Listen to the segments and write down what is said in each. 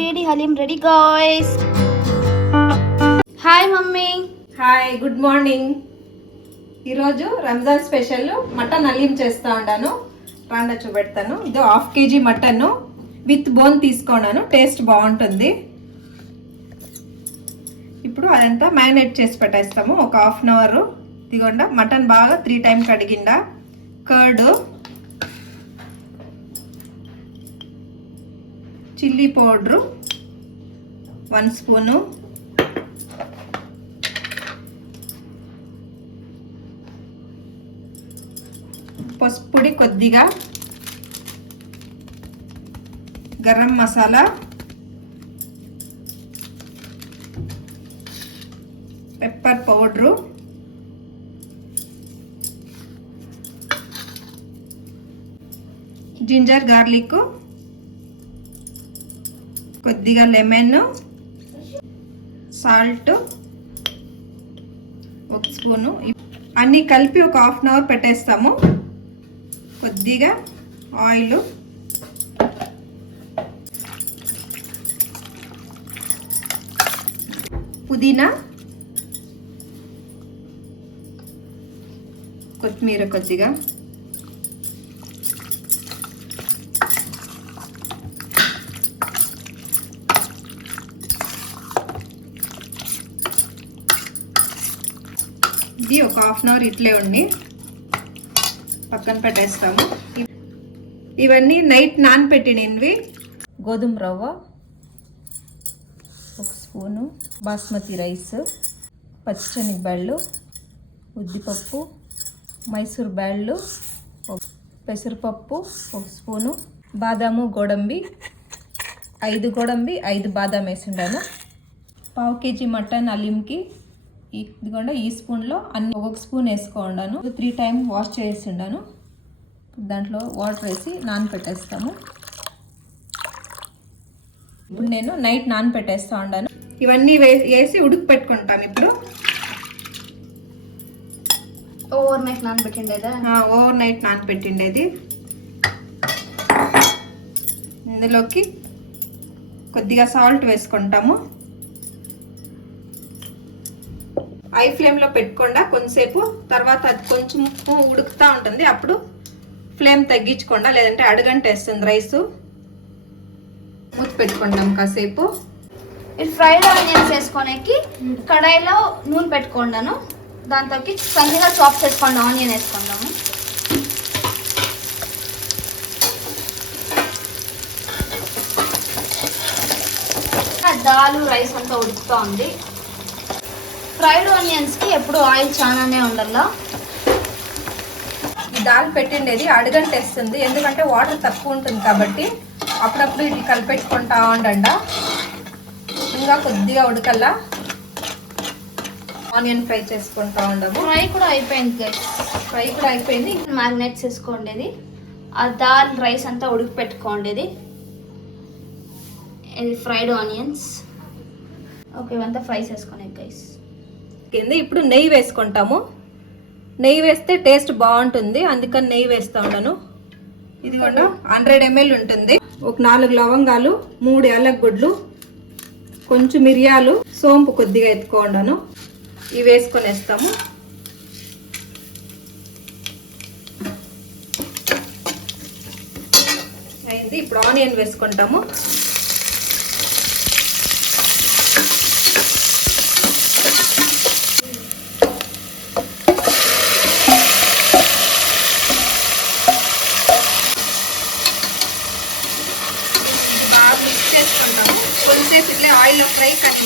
వేడి haleem ready guys. Hi mummy. Hi, good morning. ఈరోజు Ramzan special mutton haleem చేస్తూ ఉన్నాను. రాండా చూపెడతాను. ఇది 1/2 kg మటన్ విత్ బోన్ తీసుకున్నాను. టేస్ట్ బాగుంటుంది. ఇప్పుడు అదంతా మ్యారినేట్ చేసి పెట్టేస్తాము ఒక 1/2 అవర్. ఇదిగోండా మటన్ బాగా 3 times కడిగిండా. కర్డ్, చిల్లీ పౌడరు 1 స్పూను, పసుపు పొడి కొద్దిగా, garam masala, pepper powder, ginger garlic, కొద్దిగా లెమన్, సాల్ట్ 1 స్పూను. అన్నీ కలిపి ఒక 1/2 అవర్ పెట్టేస్తాము. కొద్దిగా ఆయిల్, పుదీనా, కొత్తిమీర కొద్దిగా, ఇది ఒక 1/2 అవర్ ఇట్లే ఉండి పక్కన పెట్టేస్తాము. ఇవన్నీ నైట్ నానబెట్టినవి. గోధుమ రవ్వ 1 స్పూను, బాస్మతి రైస్, పచ్చిశనగబ్యాళ్ళు, ఉద్దిపప్పు, మైసూర్ బ్యాళ్ళు, పెసరపప్పు 1 స్పూను, బాదాము, గోడంబి 5 గోడంబి 5 బాదాం వేసిండాను. 1/2 kg మటన్ హలీంకి ఇదిగోండి ఈ స్పూన్లో అన్ని 1 స్పూన్ వేసుకోండాను. 3 times వాష్ చేసిండాను. దాంట్లో వాటర్ వేసి నానపెట్టేస్తాము. ఇప్పుడు నేను నైట్ నానపెట్టేస్తా ఉండాను. ఇవన్నీ వేసి ఉడికి పెట్టుకుంటాం. ఇప్పుడు ఓవర్ నైట్ నానబెట్టిండేదా? ఓవర్ నైట్ నానపెట్టిండేది. ఇందులోకి కొద్దిగా సాల్ట్ వేసుకుంటాము. హై ఫ్లేమ్లో పెట్టుకుండా కొంచెంసేపు, తర్వాత అది కొంచెం ఉడుకుతూ ఉంటుంది. అప్పుడు ఫ్లేమ్ తగ్గించకుండా, లేదంటే అడుగంటేస్తుంది రైసు. మూత పెట్టుకుంటాం కాసేపు. ఇది ఫ్రైడ్ ఆనియన్స్ వేసుకోనికి కడాయిలో నూనె పెట్టుకున్నాను. దాంట్లోకి సన్నగా చాప్ చేసుకోండి ఆనియన్ వేసుకుందాము. దాల్ రైస్ అంతా ఉడుకుతూ ఉంది. ఫ్రైడ్ ఆనియన్స్కి ఎప్పుడు ఆయిల్ చాలానే ఉండాలా. ఈ దాల్ పెట్టిండేది అడుగంటేస్తుంది, ఎందుకంటే వాటర్ తక్కువ ఉంటుంది కాబట్టి. అప్పుడప్పుడు ఇట్లా కలిపెట్టుకుంటా ఉండండ. ఇంకా కొద్దిగా ఉడకల్లా ఆనియన్ ఫ్రై చేసుకుంటా ఉండము. ఫ్రై కూడా అయిపోయింది గైస్. ఫ్రై కూడా అయిపోయింది. మ్యారినేట్ చేసుకోండి. ఆ దాల్ రైస్ అంతా ఉడికి పెట్టుకోండి. ఇది ఫ్రైడ్ ఆనియన్స్. ఓకే, ఇవంతా ఫ్రై చేసుకునే గైస్. ఇప్పుడు నెయ్యి వేసుకుంటాము. నెయ్యి వేస్తే టేస్ట్ బాగుంటుంది, అందుకని నెయ్యి వేస్తూ ఉన్నాను. ఇది కూడా 100 ml ఉంటుంది. ఒక 4 లవంగాలు, 3 యాలకులు, కొంచెం మిరియాలు, సోంపు కొద్దిగా ఎత్తుకోండాను. ఇవి వేసుకొని వేస్తాము. అయింది. ఇప్పుడు ఆనియన్ వేసుకుంటాము. కొంచెంసేపు ఇట్లా ఆయిల్లో ఫ్రై కానీ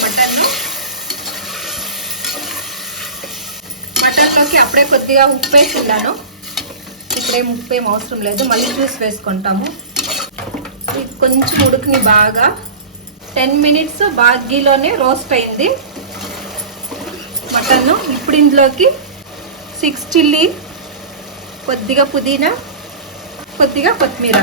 మటన్లోకి అప్పుడే కొద్దిగా ఉప్పు వేసి ఉన్నాను. ఇప్పుడేం ఉప్పు ఏం అవసరం లేదు, మళ్ళీ చూసి వేసుకుంటాము. ఇది కొంచెం ఉడుకుని బాగా 10 minutes బాగీలోనే రోస్ట్ అయింది మటన్. ఇప్పుడు ఇందులోకి 6 చిల్లీ, కొద్దిగా పుదీనా, కొద్దిగా కొత్తిమీర.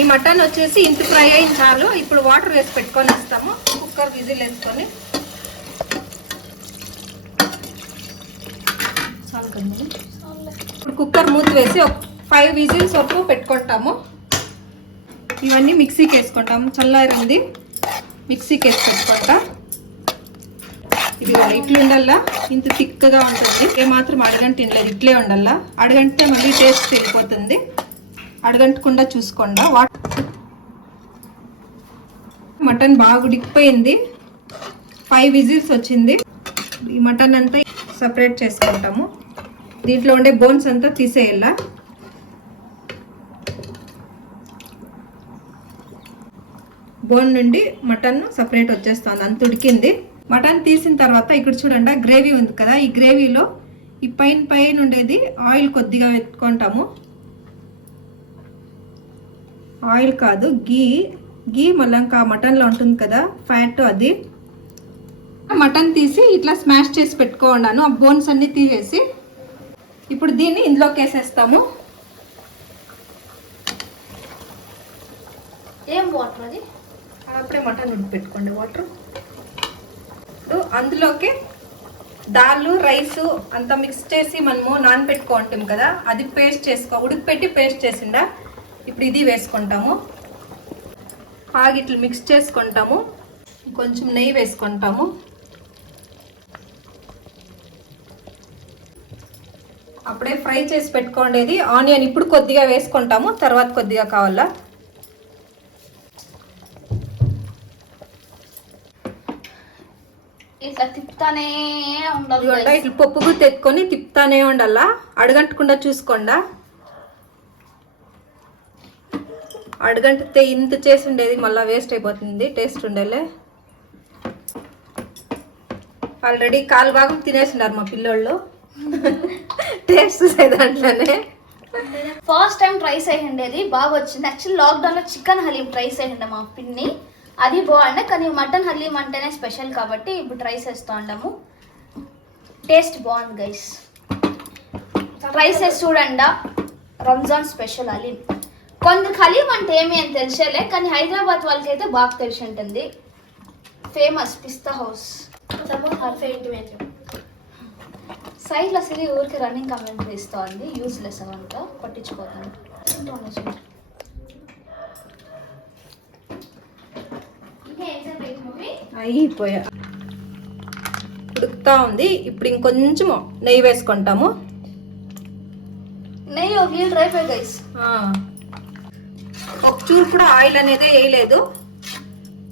ఈ మటన్ వచ్చేసి ఇంత ఫ్రై అయిన చాలు. ఇప్పుడు వాటర్ వేసి పెట్టుకొని వస్తాము. కుక్కర్ విజిల్ వేసుకొని ఇప్పుడు కుక్కర్ మూత వేసి ఒక 5 విజిల్స్ వరకు పెట్టుకుంటాము. ఇవన్నీ మిక్సీకి వేసుకుంటాము. చల్లారింది మిక్సీకి వేసి పెట్టుకుంటా. ఇది ఇట్లా ఉండాలా, ఇంత థిక్గా ఉంటుంది. ఏమాత్రం అడగంటినలేదు, ఇట్లే ఉండాలా. అడగంటే మళ్ళీ టేస్ట్ వెళ్ళిపోతుంది. అడగంటకుండా చూసుకోండి. మటన్ బాగా ఉడికిపోయింది. 5 విజిల్స్ వచ్చింది. ఈ మటన్ అంతా సపరేట్ చేసుకుంటాము. దీంట్లో ఉండే బోన్స్ అంతా తీసేయాల. బోన్ నుండి మటన్ సపరేట్ వచ్చేస్తుంది. అంత ఉడికింది. మటన్ తీసిన తర్వాత ఇక్కడ చూడండి గ్రేవీ ఉంది కదా, ఈ గ్రేవీలో ఈ పైన ఉండేది ఆయిల్ కొద్దిగా పెట్టుకుంటాము. ఆయిల్ కాదు, గీ మళ్ళీ ఇంకా మటన్లో ఉంటుంది కదా ఫ్యాట్, అది మటన్ తీసి ఇట్లా స్మాష్ చేసి పెట్టుకున్నాను. ఆ బోన్స్ అన్ని తీసేసి ఇప్పుడు దీన్ని ఇందులోకి వేసేస్తాము. ఏం వాటర్ అది? అప్పుడే మటన్ ఉడికి పెట్టుకోండి వాటర్. ఇప్పుడు అందులోకి దాల్ రైస్ అంతా మిక్స్ చేసి మనము నానబెట్టుకుంటాం కదా, అది పేస్ట్ ఉడికిపెట్టి పేస్ట్ చేసిండా. ఇప్పుడు ఇది వేసుకుంటాము. బాగా ఇట్లా మిక్స్ చేసుకుంటాము. కొంచెం నెయ్యి వేసుకుంటాము. అప్పుడే ఫ్రై చేసి పెట్టుకోండేది ఆనియన్ ఇప్పుడు కొద్దిగా వేసుకుంటాము, తర్వాత కొద్దిగా కావాలా. ఇట్లా తిప్పుతానే ఉండాలి. ఇట్లా పప్పు గుత్తి ఎత్తుకొని తిప్పుతానే ఉండాలా. అడగంటకుండా చూసుకోండా. అడగంటితే ఇంత చేసి ఉండేది మళ్ళీ వేస్ట్ అయిపోతుంది, టేస్ట్ ఉండేలే. ఆల్రెడీ కాలు భాగం తినేసినారు మా పిల్లోళ్ళు. టేస్ట్ చూసే దాంట్లోనే ఫస్ట్ టైం ట్రై చేయండి, బాగా వచ్చింది. యాక్చువల్లీ లాక్డౌన్లో చికెన్ హలీం ట్రై చేయండి మా పిన్ని, అది బాగుండే. కానీ మటన్ హలీం అంటేనే స్పెషల్ కాబట్టి ఇప్పుడు ట్రై చేస్తూ ఉంటాము. టేస్ట్ బాగుంది గైస్, ట్రై చేసి చూడండి. రంజాన్ స్పెషల్ హలీం. కొందరికి హలీం అంటే ఏమి అని తెలిసేలే, కానీ హైదరాబాద్ వాళ్ళకైతే బాగా తెలిసి ఉంటుంది. ఫేమస్ పిస్తా హౌస్. సైడ్లో సిరి ఊరికి రన్నింగ్ కామెంట్ ఇస్తూ ఉంది, యూస్లెస్ అవంతా పట్టించుకోకండి. అయిపోయా ఉడుకుతా ఉంది. ఇప్పుడు ఇంకొంచెం నెయ్యి వేసుకుంటాము. నెయ్యి ఒక లీటర్ అయిపోయి గైస్. ఒక చూరు కూడా ఆయిల్ అనేది వేయలేదు,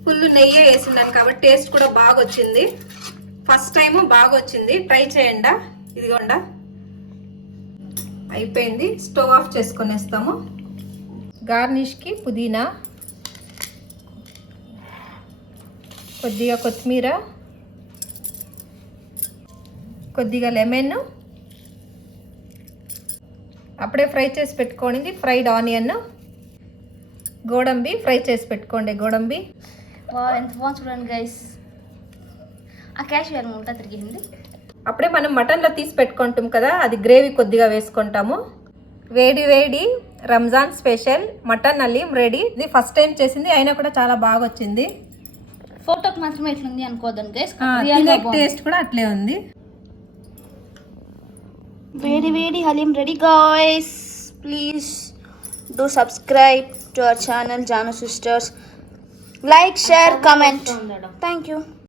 ఫుల్ నెయ్యే వేసిండాను కాబట్టి టేస్ట్ కూడా బాగా వచ్చింది. ఫస్ట్ టైం బాగా వచ్చింది, ట్రై చేయండి. ఇదిగోండా అయిపోయింది. Stove off చేసుకునేస్తాము. గార్నిష్కి పుదీనా, కొద్దిగా కొత్తిమీర, కొద్దిగా లెమన్, అప్పుడే ఫ్రై చేసి పెట్టుకోండి ఫ్రైడ్ ఆనియన్, గోడంబి ఫ్రై చేసి పెట్టుకోండి. గోడంబి ఎంత బాగా చూడండి గైస్. ఆ క్యాష్ వేరు ఉంటా తిరిగింది. అప్పుడే మనం మటన్లో తీసి పెట్టుకుంటాం కదా, అది గ్రేవీ కొద్దిగా వేసుకుంటాము. వేడి వేడి Ramzan special mutton haleem ready. ఇది ఫస్ట్ టైం చేసింది, అయినా కూడా చాలా బాగా వచ్చింది. ఫోటోకి మాత్రమే ఎట్లుంది అనుకోదండి గైస్, టేస్ట్ కూడా అట్లే ఉంది. వేడి వేడి haleem ready guys. Please do subscribe to our channel Janu Sisters. Like, share, comment. Thank you.